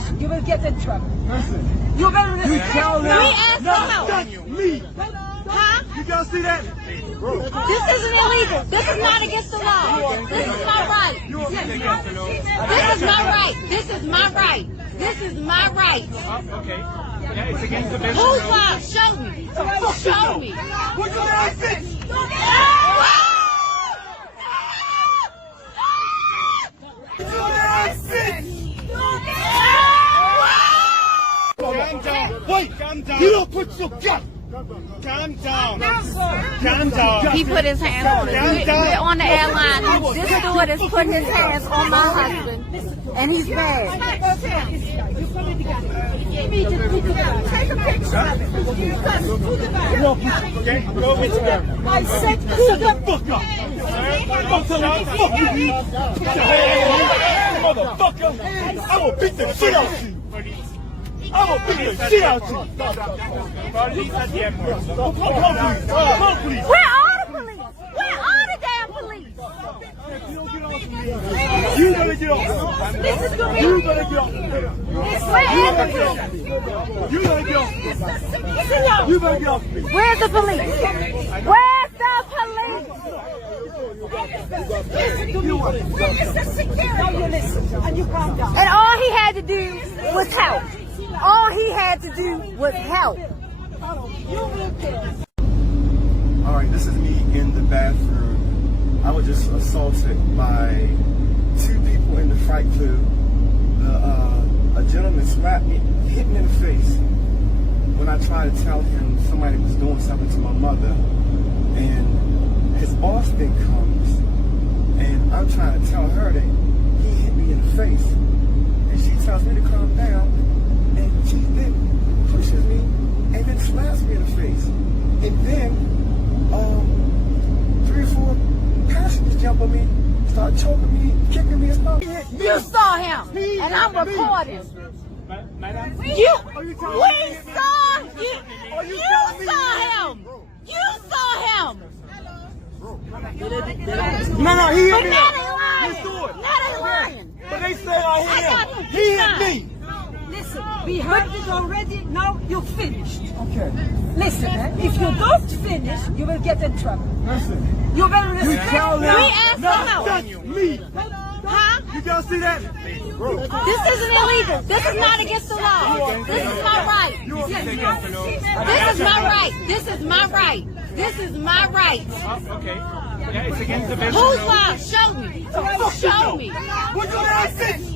finish, you will get in trouble. Listen. You better listen. You tell them. We asked No, for help. that's me. Huh? You guys see that? Bro. This isn't illegal. This is not against the law. This is my right. This is my right. This is my right. This is my right. Okay. Yeah, it's against the business. Whose law? Show me. Show me. What's your license? What's your license? Calm down. Wait. Calm down. You don't put your gun. Calm down. Calm down. He put his hands on it. We're on the airline. This steward is putting his hands on my husband, and he's mad. Take a picture of it. Okay, go with her. I said, Shut the fuck up. Don't tell me fuck you. Put your hand on me, motherfucker. I will beat the shit out of you. I will beat the shit out of you. Police at the airport. Come on, please. Where are the police? Where are the damn police? You gotta get off. this is going You gotta get off. Where is the police? You gotta get off. You gotta get off me. Where's the police? Where's the police? Where is the security? Now you listen and you calm down. And all he had to do was help. All he had to do was help. You will get. All right, this is me in the bathroom. I was just assaulted by two people in the fight club. A gentleman slapped me, hit me in the face when I tried to tell him somebody was doing something to my mother. And his boss then comes, and I'm trying to tell her that he hit me in the face. And she tells me to calm down, and she then pushes me and then slaps me in the face. And then 3 or 4 passengers jump on me, start choking me, kicking me and stuff. You saw him, and I'm recording. Madam? We saw you. You saw him. You saw him. No, he hit But me. not a lion. He saw it. Not a lion. But they said I got hit him. him. He hit me. Listen, we heard it already. Now you're finished. Okay. Listen, if you don't finish, you will get in trouble. Listen. You better You listen. tell them. We asked No, for help. that's me. Huh? You guys see that? Bro. This isn't illegal. This is not against the law. This is my right. This is my right. This is my right. This is my right. Okay. Yeah, it's against the business. Whose law? Show me. Show me. What's your license?